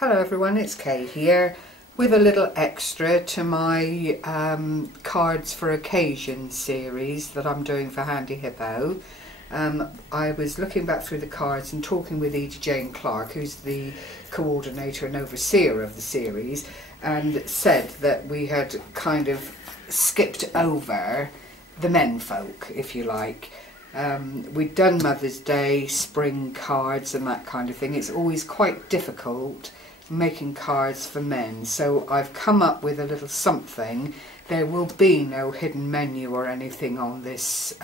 Hello everyone, it's Kay here with a little extra to my Cards for Occasion series that I'm doing for HandyHippo. I was looking back through the cards and talking with Edie Jane Clark, who's the coordinator and overseer of the series, and said that we had kind of skipped over the menfolk, if you like. We'd done Mother's Day, spring cards and that kind of thing. It's always quite difficult making cards for men, so I've come up with a little something. There will be no hidden menu or anything on this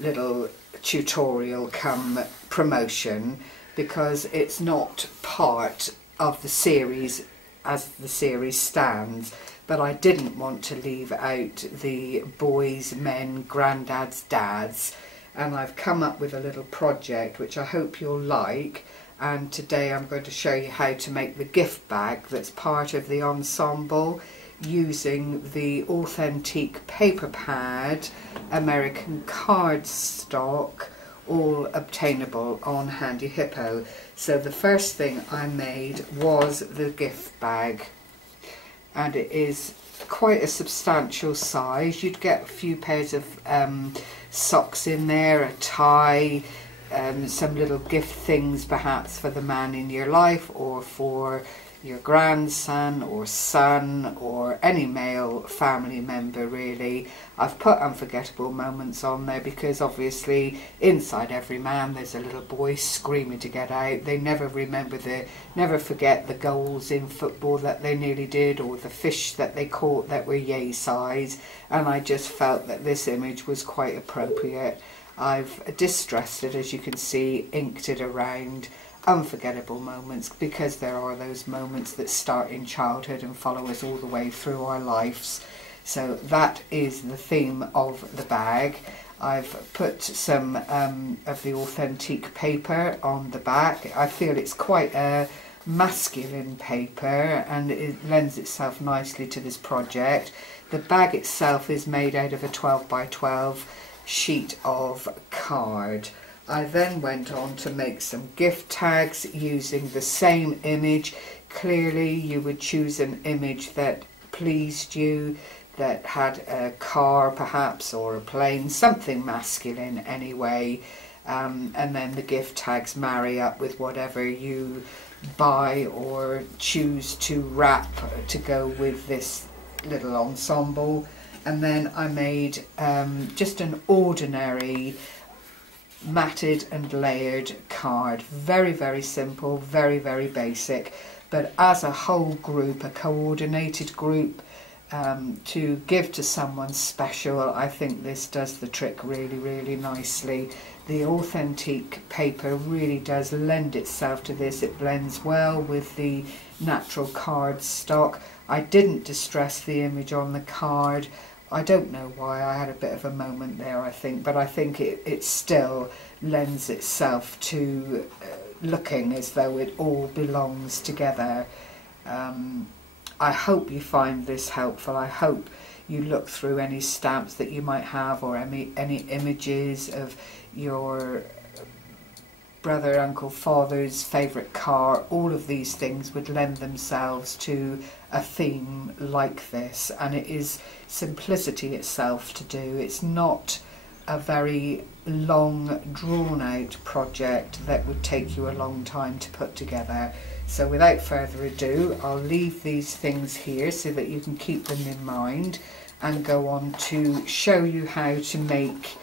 little tutorial come promotion, because it's not part of the series as the series stands. But I didn't want to leave out the boys, men, granddads, dads, and I've come up with a little project which I hope you'll like. And today I'm going to show you how to make the gift bag that's part of the ensemble using the Authentique paper pad, American cardstock, all obtainable on HandyHippo. So the first thing I made was the gift bag, and it is quite a substantial size. You'd get a few pairs of socks in there, a tie, some little gift things perhaps for the man in your life, or for your grandson or son or any male family member really. I've put unforgettable moments on there because obviously inside every man there's a little boy screaming to get out. They never never forget the goals in football that they nearly did, or the fish that they caught that were yay size, and I just felt that this image was quite appropriate. I've distressed it, as you can see, inked it around unforgettable moments, because there are those moments that start in childhood and follow us all the way through our lives. So that is the theme of the bag. I've put some of the Authentique paper on the back. I feel it's quite a masculine paper and it lends itself nicely to this project. The bag itself is made out of a 12 by 12 sheet of card. I then went on to make some gift tags using the same image. Clearly you would choose an image that pleased you, that had a car perhaps, or a plane, something masculine anyway, and then the gift tags marry up with whatever you buy or choose to wrap to go with this little ensemble. And then I made just an ordinary matted and layered card. Very, very simple, very, very basic, but as a whole group, a coordinated group, to give to someone special, I think this does the trick really, really nicely. The Authentique paper really does lend itself to this. It blends well with the natural cardstock. I didn't distress the image on the card. I don't know why. I had a bit of a moment there, I think, but I think it still lends itself to looking as though it all belongs together. I hope you find this helpful. I hope you look through any stamps that you might have, or any images of your brother, uncle, father's favourite car. All of these things would lend themselves to a theme like this, and it is simplicity itself to do. It's not a very long drawn out project that would take you a long time to put together. So without further ado, I'll leave these things here so that you can keep them in mind, and go on to show you how to make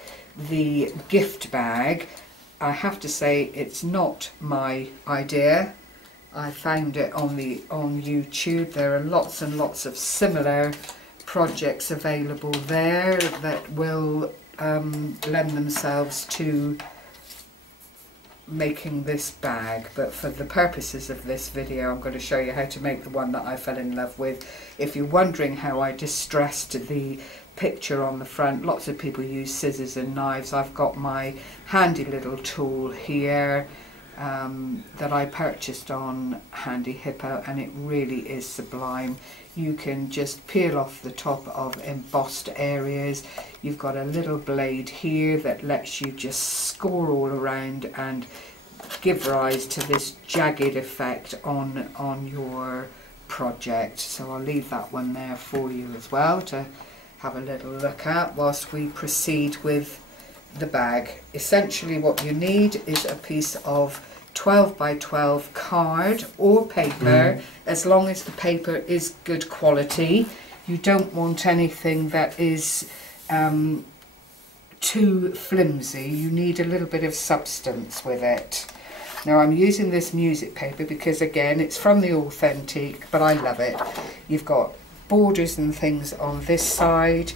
the gift bag. I have to say it's not my idea. I found it on YouTube. There are lots and lots of similar projects available there that will lend themselves to making this bag, but for the purposes of this video I'm going to show you how to make the one that I fell in love with. If you're wondering how I distressed the picture on the front, lots of people use scissors and knives. I've got my handy little tool here that I purchased on HandyHippo, and it really is sublime. You can just peel off the top of embossed areas. You've got a little blade here that lets you just score all around and give rise to this jagged effect on your project. So I'll leave that one there for you as well to have a little look at whilst we proceed with the bag. Essentially what you need is a piece of 12 by 12 card or paper, as long as the paper is good quality. You don't want anything that is too flimsy. You need a little bit of substance with it. Now I'm using this music paper because again it's from the Authentique, but I love it. You've got borders and things on this side,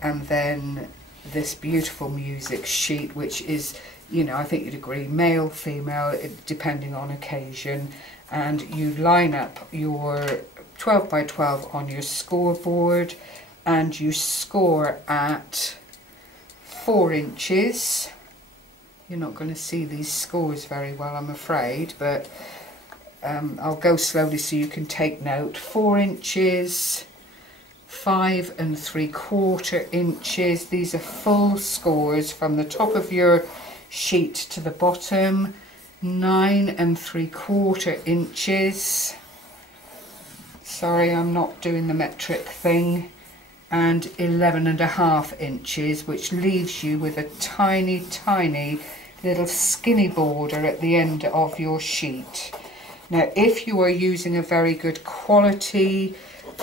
and then this beautiful music sheet, which is, you know, I think you'd agree, male, female, depending on occasion. And you line up your 12 by 12 on your scoreboard, and you score at 4 inches. You're not going to see these scores very well, I'm afraid, but I'll go slowly so you can take note. 4 inches, 5 3/4 inches. These are full scores from the top of your sheet to the bottom. 9 3/4 inches. Sorry, I'm not doing the metric thing. And 11 1/2 inches, which leaves you with a tiny, tiny little skinny border at the end of your sheet. Now, if you are using a very good quality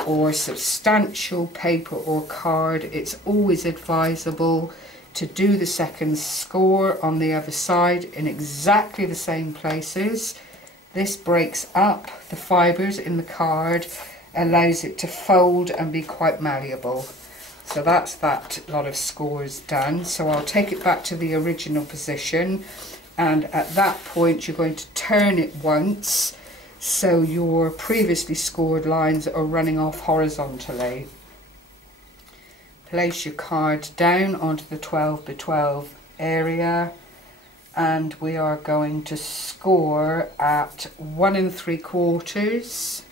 or substantial paper or card, it's always advisable to do the second score on the other side in exactly the same places. This breaks up the fibres in the card, allows it to fold and be quite malleable. So that's that lot of scores done. So I'll take it back to the original position, and at that point you're going to turn it once so your previously scored lines are running off horizontally. Place your card down onto the 12 by 12 area, and we are going to score at 1 3/4,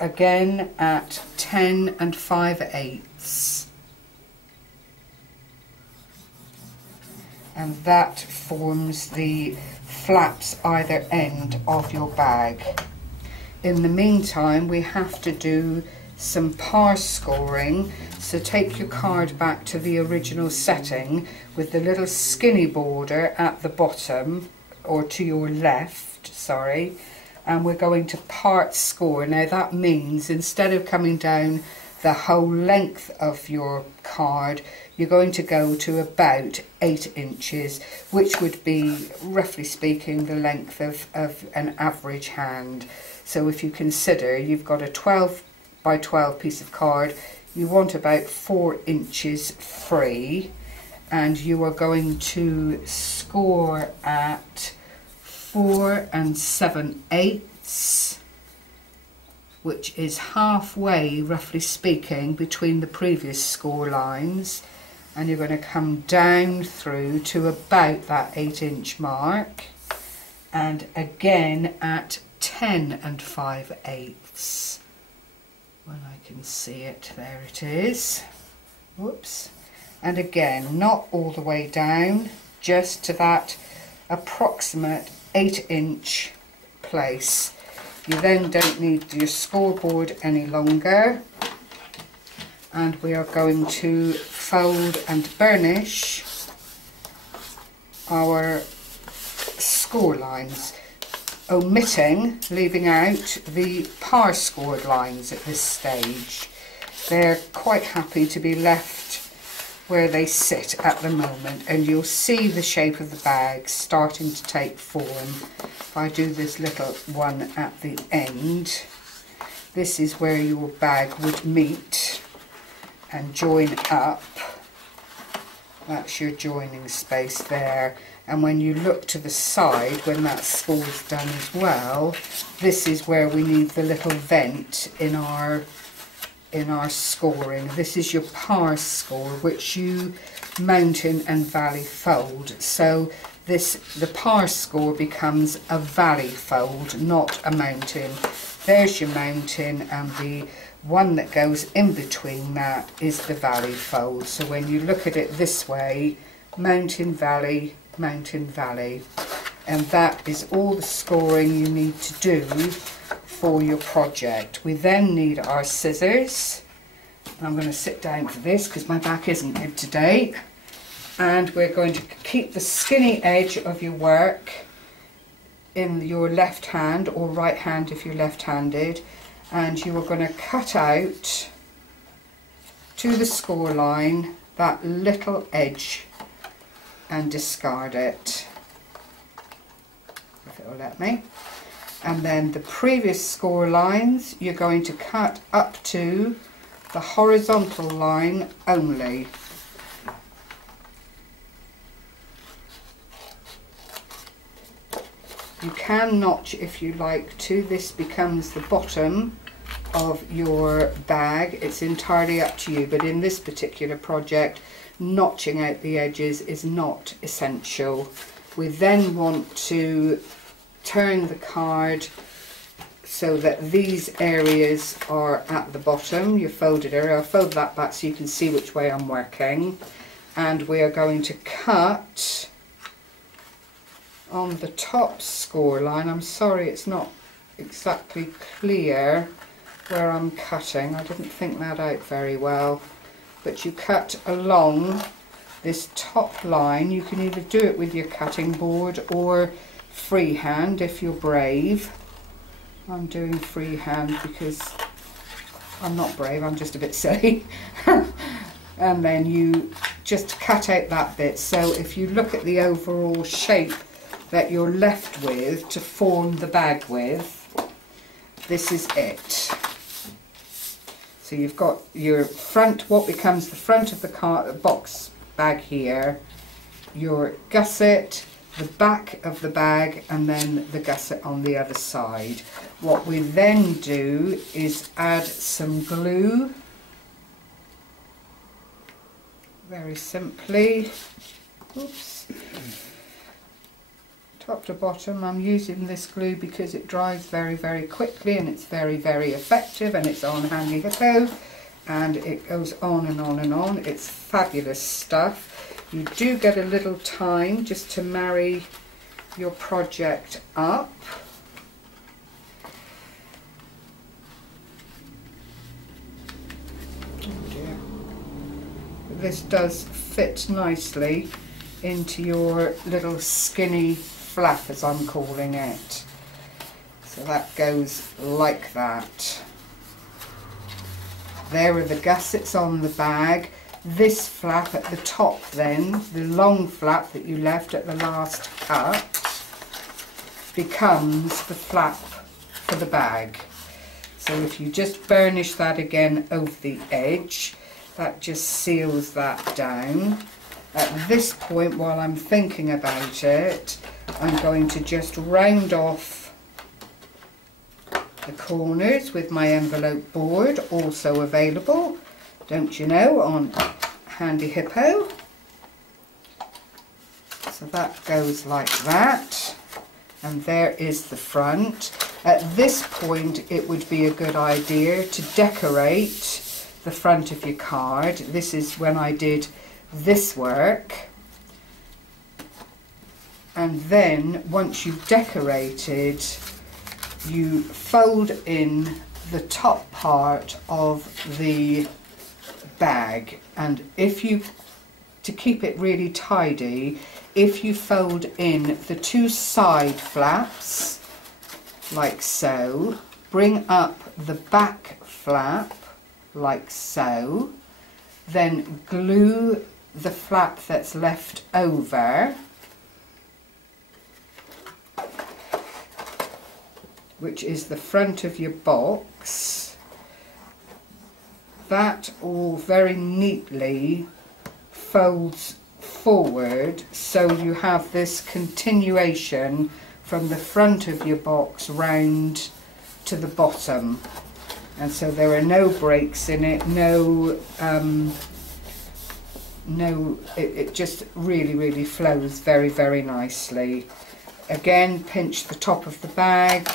again at 10 5/8, and that forms the flaps either end of your bag. In the meantime, we have to do some parse scoring, so take your card back to the original setting with the little skinny border at the bottom, or to your left, sorry, and we're going to part score. Now that means instead of coming down the whole length of your card, you're going to go to about 8 inches, which would be, roughly speaking, the length of an average hand. So if you consider you've got a 12 by 12 piece of card, you want about 4 inches free, and you are going to score at 4 7/8, which is halfway, roughly speaking, between the previous score lines, and you're going to come down through to about that 8-inch mark, and again at 10 5/8. When I can see it, there it is. Whoops. And again, not all the way down, just to that approximate 8-inch place. You then don't need your scoreboard any longer, and we are going to fold and burnish our score lines, leaving out the parse scored lines at this stage. They're quite happy to be left where they sit at the moment, and you'll see the shape of the bag starting to take form. If I do this little one at the end, this is where your bag would meet and join up. That's your joining space there. And when you look to the side, when that score's done as well, this is where we need the little vent in our scoring. This is your parse score, which you mountain and valley fold. So the parse score becomes a valley fold, not a mountain. There's your mountain, and the one that goes in between that is the valley fold. So when you look at it this way, mountain, valley, mountain, valley. And that is all the scoring you need to do for your project. We then need our scissors. I'm going to sit down for this because my back isn't good today. And we're going to keep the skinny edge of your work in your left hand or right hand if you're left-handed, and you are going to cut out to the score line that little edge and discard it, if it will let me. And then the previous score lines you're going to cut up to the horizontal line only. You can notch if you like to. This becomes the bottom of your bag. It's entirely up to you, but in this particular project, notching out the edges is not essential. We then want to turn the card so that these areas are at the bottom, your folded area. I'll fold that back so you can see which way I'm working. And we are going to cut on the top score line. I'm sorry it's not exactly clear where I'm cutting. I didn't think that out very well. But you cut along this top line. You can either do it with your cutting board or freehand if you're brave. I'm doing freehand because I'm not brave, I'm just a bit silly. And then you just cut out that bit. So if you look at the overall shape that you're left with to form the bag with, this is it. So you've got your front, what becomes the front of the box bag here, your gusset, the back of the bag, and then the gusset on the other side. What we then do is add some glue, very simply. Oops. Top to bottom. I'm using this glue because it dries very, very quickly and it's very, very effective, and it's on HandyHippo and it goes on and on and on. It's fabulous stuff. You do get a little time just to marry your project up. Oh dear. This does fit nicely into your little skinny flap, as I'm calling it. So that goes like that. There are the gussets on the bag. This flap at the top then, the long flap that you left at the last cut, becomes the flap for the bag. So if you just burnish that again over the edge, that just seals that down. At this point, while I'm thinking about it, I'm going to just round off the corners with my envelope board, also available, don't you know, on HandyHippo. So that goes like that, and there is the front. At this point, it would be a good idea to decorate the front of your card. This is when I did this work. And then once you've decorated, you fold in the top part of the bag, and if you, to keep it really tidy, if you fold in the two side flaps like so, bring up the back flap like so, then glue the flap that's left over, which is the front of your box. That all very neatly folds forward, so you have this continuation from the front of your box round to the bottom, and so there are no breaks in it, it just really flows very, very nicely. Again, pinch the top of the bag,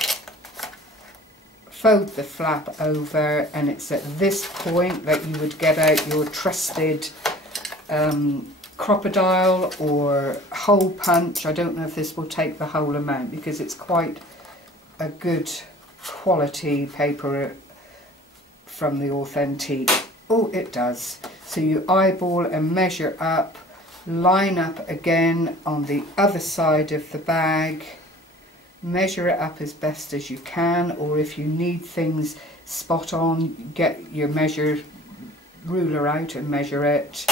fold the flap over, and it's at this point that you would get out your trusted crocodile or hole punch. I don't know if this will take the whole amount because it's quite a good quality paper from the Authentique. Oh, it does. So you eyeball and measure up, line up again on the other side of the bag, measure it up as best as you can, or if you need things spot on, get your measure ruler out and measure it,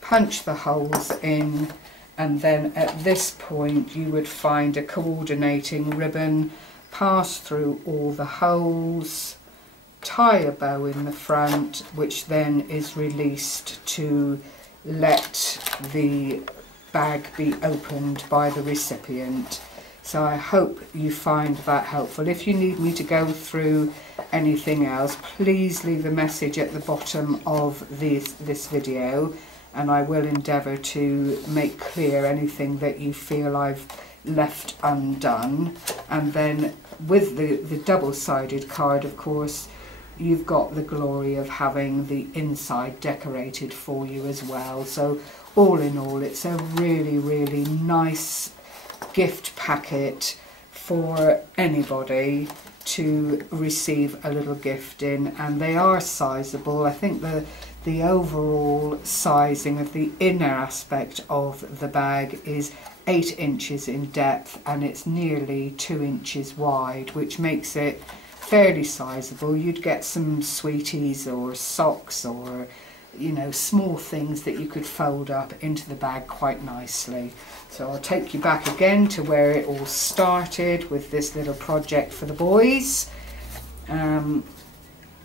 punch the holes in, and then at this point you would find a coordinating ribbon, pass through all the holes, tie a bow in the front, which then is released to let the bag be opened by the recipient. So I hope you find that helpful. If you need me to go through anything else, please leave a message at the bottom of this video, and I will endeavour to make clear anything that you feel I've left undone. And then with the double-sided card, of course, you've got the glory of having the inside decorated for you as well. So all in all, it's a really, really nice gift packet for anybody to receive a little gift in, and they are sizable. I think the overall sizing of the inner aspect of the bag is 8 inches in depth, and it's nearly 2 inches wide, which makes it fairly sizable. You'd get some sweeties or socks or, you know, small things that you could fold up into the bag quite nicely. So I'll take you back again to where it all started with this little project for the boys, in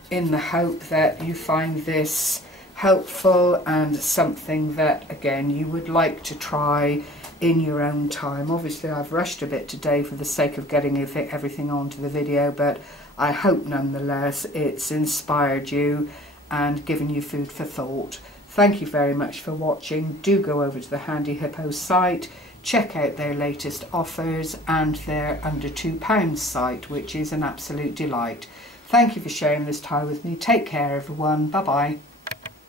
the hope that you find this helpful and something that, again, you would like to try in your own time. Obviously I've rushed a bit today for the sake of getting everything onto the video, but I hope nonetheless it's inspired you and given you food for thought. Thank you very much for watching. Do go over to the HandyHippo site, check out their latest offers and their under £2 site, which is an absolute delight. Thank you for sharing this time with me. Take care everyone. Bye bye.